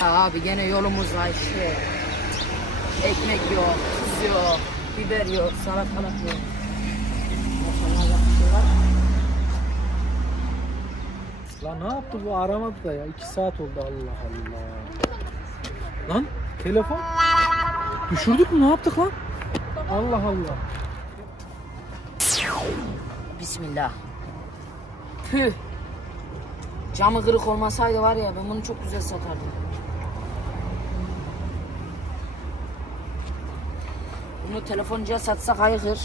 Abi gene yolumuz işte. Ekmek yok, tuz yok, biber yok, salatalık yok. Lan ne yaptı bu aramadı da ya. 2 saat oldu Allah Allah. Lan telefon. Düşürdük mü ne yaptık lan? Allah Allah. Bismillah. Püh. Camı kırık olmasaydı var ya ben bunu çok güzel satardım. Bunu telefoncuya satsak hayır.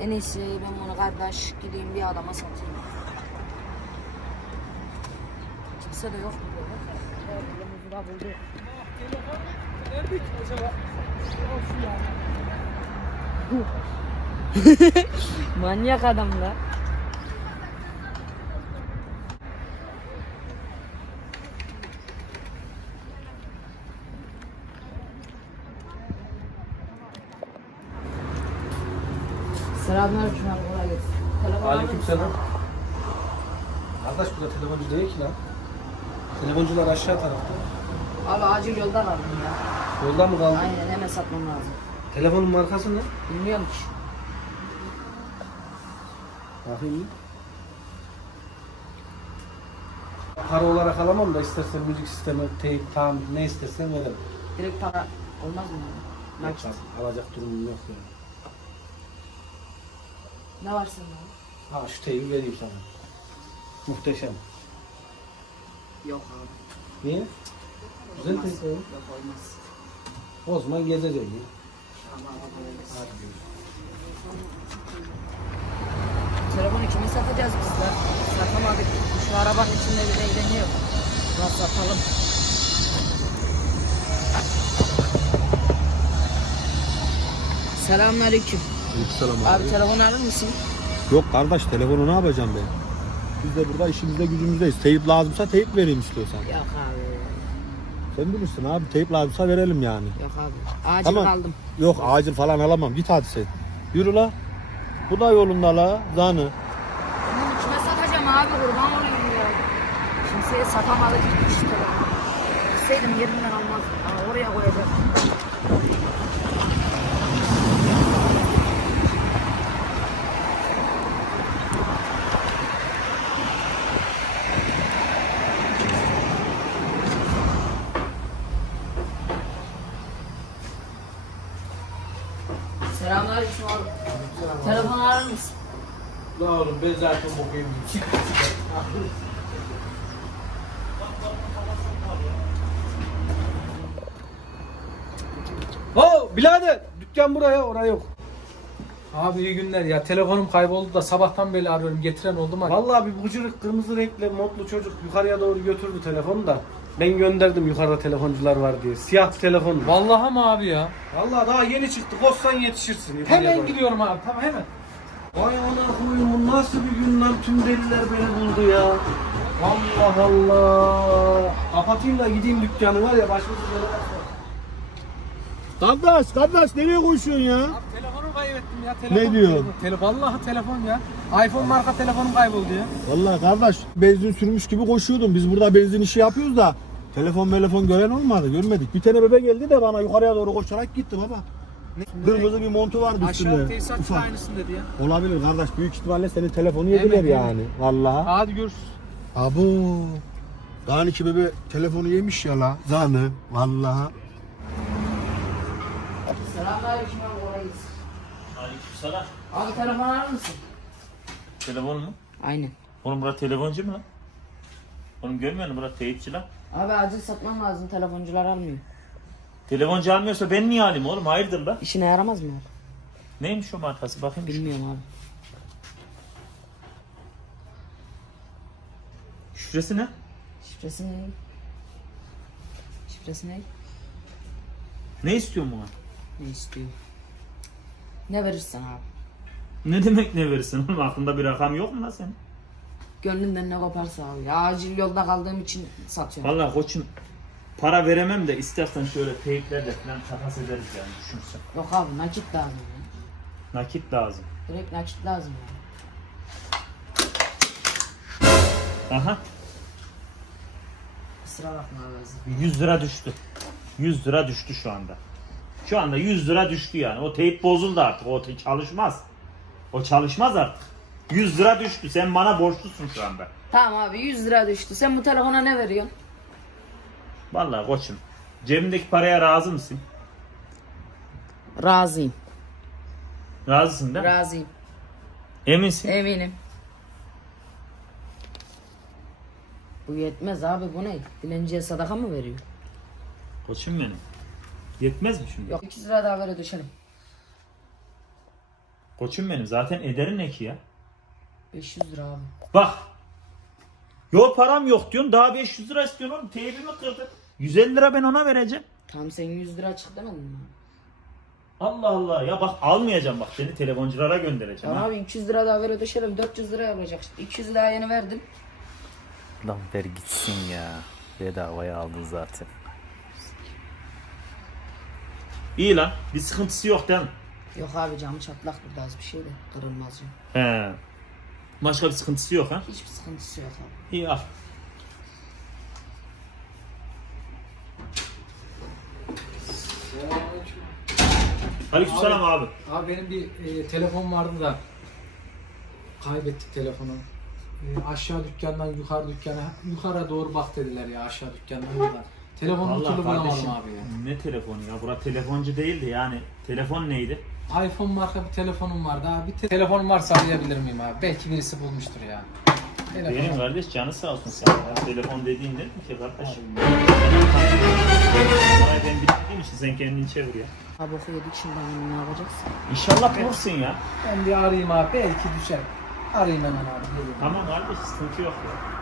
En iyisi ben bunu kardeş gideyim bir adama satayım. Kimse de yok mu böyle? Manyak adam. Selamünaleyküm abi kolay gelsin. Aleykümselam. Kardeş burada telefoncu değil ki lan. Telefoncular aşağı tarafta. Abi acil yolda kaldım ya. Yolda mı kaldı? Aynen hemen satmam lazım. Telefonun markası ne? Bilmiyorum ki. Bakayım. Para olarak alamam da istersen müzik sistemi, teyp, tamir ne istersen veririm. Direkt para olmaz mı? Nakit. alacak durumum yok yani. Ne var sende? Ha şu teybi vereyim sana. Muhteşem. Yok abi. Niye? Güzel Olmaz. Yok olmaz. O zaman gezeceğim ya. Allah Allah eylesin. Hadi görüşürüz. Telefonu kime satacağız biz de? Satamadık. Şu arabanın içinde bir eğleniyor. Biraz satalım. Selamünaleyküm. Aleykümselam Abi telefon alır mısın? Yok kardeş telefonu ne yapacağım ben? Biz de burada işimizde gücümüzdeyiz. Teyip lazımsa teyip vereyim istiyorsan. Yok abi. Sen bilirsin abi teyip lazımsa verelim yani. Yok abi. Acil Tamam. kaldım. Yok acil falan alamam. Git hadi sen. Yürü la. Bu da yolunda la. Zanı. Bunu kime satacağım abi kurban olayım ya. Kimseye satamadık hiç telefonu. Bilseydim yerimden almazdım. Oraya koyacağım. Selamünaleyküm abi. Telefon alır mısın? La oğlum ben zaten bakayım. Çık çık. Ho birader dükkan buraya oraya yok. Abi iyi günler ya. Telefonum kayboldu da sabahtan beri arıyorum. Getiren oldu mu? Vallahi bir bucuruk kırmızı renkli modlu çocuk yukarıya doğru götürdü telefonu da. Ben gönderdim yukarıda telefoncular var diye. Siyah telefon. Vallahi mı abi ya? Vallahi daha yeni çıktı. Koşsan yetişirsin. yukarıya Hemen doğru. gidiyorum abi. Tamam hemen. Vay ana koyun bu nasıl bir gün lan tüm deliler beni buldu ya. Allah Allah. Kapatayım da gideyim dükkanı var ya başımıza bela açma. Kardeş kardeş nereye koşuyorsun ya? Kaybettim ya. Telefon, Ne diyor? Telefon, Tele- vallahi telefon ya. iPhone marka telefonum kayboldu ya. Vallahi kardeş benzin sürmüş gibi koşuyordum. Biz burada benzin işi yapıyoruz da telefon telefon gören olmadı görmedik. Bir tane bebe geldi de bana yukarıya doğru koşarak gitti baba. Kırmızı bir montu vardı Aşağı üstünde. tesisatçı da Ufak. aynısın dedi ya. Olabilir kardeş büyük ihtimalle senin telefonu yediler hemen. yani. Vallahi. Hadi görüşürüz. Abo. Dağın iki bebe telefonu yemiş ya la. Zanı. Vallahi. Selamünaleyküm abi gelsin. Aleykümselam. Abi telefon alır mısın? Telefon mu? Aynen. Oğlum bura telefoncu mu lan? Oğlum görmüyor musun bura teyipçi lan? Abi acil satmam lazım telefoncular almıyor. Telefoncu almıyorsa ben niye alayım oğlum? Hayırdır lan? İşine yaramaz mı abi? Neymiş o markası bakayım. Bilmiyorum abi. Şifresi ne? Şifresi ne? Şifresi ne? Ne istiyorsun buna? Ne istiyor? Ne verirsen abi. Ne demek ne verirsin oğlum? Aklında bir rakam yok mu lan senin? Gönlünden ne koparsa abi. Ya acil yolda kaldığım için satıyorum. Vallahi koçum para veremem de istersen şöyle teyiplerle falan takas ederiz yani düşünsen. Yok abi nakit lazım ya. Nakit lazım. Direkt nakit lazım ya. Aha Kusura bakma abi. 100 lira düştü. 100 lira düştü şu anda. Şu anda 100 lira düştü yani. O teyp bozuldu artık. O çalışmaz. O çalışmaz artık. 100 lira düştü. Sen bana borçlusun şu anda. Tamam abi 100 lira düştü. Sen bu telefona ne veriyorsun? Vallahi koçum. Cebimdeki paraya razı mısın? Razıyım. Razısın değil mi? Razıyım. Eminsin. Eminim. Bu yetmez abi bu ne? Dilenciye sadaka mı veriyor? Koçum benim. Yetmez mi şimdi? Yok 200 lira daha ver ödeşelim. Koçum benim. Zaten ederin ne ki ya? 500 lira abi. Bak. Yok param yok diyorsun. Daha 500 lira istiyorsun oğlum. Teybimi kırdın. 150 lira ben ona vereceğim. Tamam sen 100 lira çık demedin mi? Allah Allah. Ya bak almayacağım bak. Seni telefonculara göndereceğim. Tamam ha. abi 200 lira daha ver ödeşelim. 400 lira olacak. 200 daha yeni verdim. Lan ver gitsin ya. Bedavaya aldın zaten. İyi lan. Bir sıkıntısı yok değil mi? Yok abi camı çatlak burada az bir şey de kırılmaz yok. He. Başka bir sıkıntısı yok ha? Hiçbir sıkıntısı yok abi. İyi al. Aleykümselam abi. Abi benim bir e, telefon vardı da kaybettik telefonu. E, aşağı dükkandan yukarı dükkana, yukarı doğru bak dediler ya aşağı dükkandan yukarı. Telefonu bir türlü bulamadım kardeşim, abi ya. Ne telefonu ya? Bura telefoncu değildi yani. Telefon neydi? iPhone marka bir telefonum vardı abi. Bir te- telefonum varsa arayabilir miyim abi? Belki birisi bulmuştur ya. Telefon. Benim kardeş canı sağ olsun sen. Ya, telefon dediğin değil mi ki kardeşim? Parayı ben bitirdiğim için sen kendin çevir ya. Abi oku yedik şimdi hani ne yapacaksın? İnşallah bulursun ya. Ben bir arayayım abi. Belki düşer. Arayayım hemen abi. geliyorum. Tamam kardeş sıkıntı yok ya.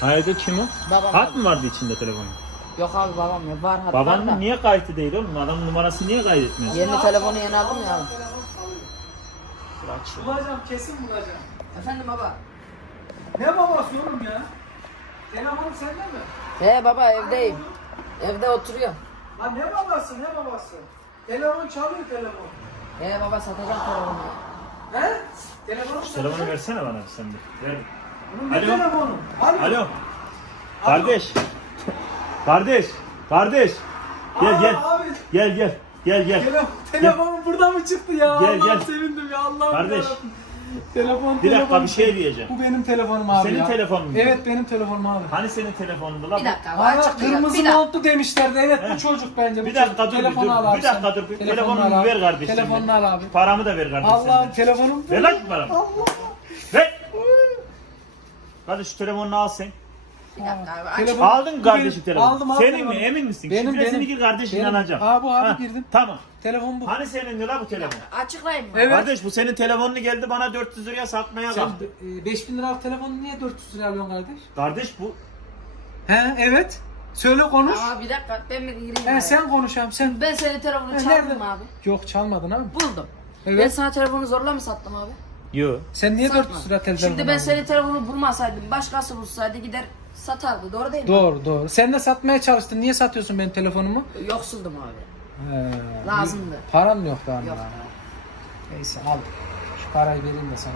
Hayırdır kim o? Babam Hat abi. mı vardı içinde telefonun? Yok abi babam ya var hatta Baban da. mı niye kayıtlı değil oğlum? Adamın numarası niye kaydetmiyorsun? Yeni telefonu yeni aldım ya abi. Bulacağım kesin bulacağım. Efendim baba. Ne babası oğlum ya? Telefon sende mi? He baba evdeyim. Evde oturuyor. Lan ne babası ne babası? Telefon çalıyor telefon. He baba satacağım telefonu. He? Telefonu Telefonu versene bana bir sen de. Ver. Bunun Alo. telefonu? Alo. Alo. Kardeş. Kardeş. Kardeş. Gel Aa, gel. Abi Gel gel. Gel gel. telefon, telefonum burada mı çıktı ya? Gel, Allah gel. sevindim ya Allah'ım Kardeş. yarabbim. Telefon Bir dakika telefon. bir şey diyeceğim. Bu benim telefonum abi Senin ya. telefonun mu? Evet benim telefonum abi. Hani senin telefonunda lan? Bir dakika Aa, ya. kırmızı Bir dakika. montlu demişlerdi. Evet He. bu çocuk bence. Bu Bir dakika dur bir Telefonu dur. al abi Bir dakika dur. Bir Telefonunu al abi. ver kardeşim. Telefonunu al abi. Paramı da ver kardeşim. Allah'ım telefonum. Ver lan paramı. Allah. Hadi şu telefonunu al sen. Bir dakika abi. aç. Telefon- Aldın Bu kardeşim benim- telefonu. Aldım abi Senin telefonu. mi? Emin misin? Benim, Şifresini benim. gir kardeşim Benim. inanacağım. Aa, bu abi Ha, girdim. Tamam. Telefon bu. Hani senin la bu telefon? Açıklayayım mı? Evet. Kardeş bu senin telefonunu geldi bana 400 liraya satmaya Sen kalktı. e, 5000 liralık telefonu niye 400 liraya alıyorsun kardeş? Kardeş bu He evet. Söyle konuş. Aa bir dakika ben bir gireyim. He abi. sen konuş abi sen. Ben senin telefonu çaldım abi. Yok çalmadın abi. Buldum. Ben Evet. sana telefonu zorla mı sattım abi? Yo. Sen niye Satma. 400 lira telefon Şimdi ben senin telefonu bulmasaydım başkası bulsaydı gider satardı doğru değil mi? Doğru doğru. Sen de satmaya çalıştın. Niye satıyorsun benim telefonumu? Yoksuldum abi. He. Lazımdı. Paran mı yoktu abi? Yok. Neyse al. Şu parayı vereyim de sana.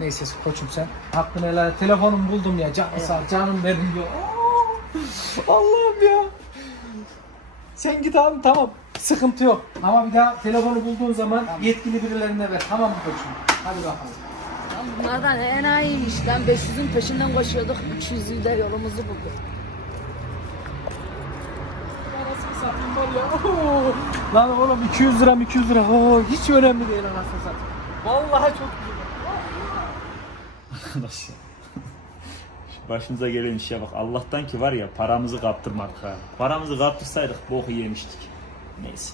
Neyse koçum sen hakkını helal et. Telefonumu buldum ya. Can, sağ ol, canım benim ya. Aa, Allah'ım ya. Sen git abi tamam. Sıkıntı yok. Ama bir daha telefonu bulduğun zaman yetkili birilerine ver. Tamam mı koçum? Hadi bakalım. Lan bunlardan enayiymiş lan 500'ün peşinden koşuyorduk 300'ü de yolumuzu bulduk. Anasını satayım var ya. Oo. Lan oğlum 200 lira 200 lira. Oo, hiç önemli değil anasını satayım. Vallahi çok güzel. Arkadaşlar. Şu Başımıza gelen işe bak. Allah'tan ki var ya paramızı kaptırmadık ha. Paramızı kaptırsaydık boku yemiştik. Neyse.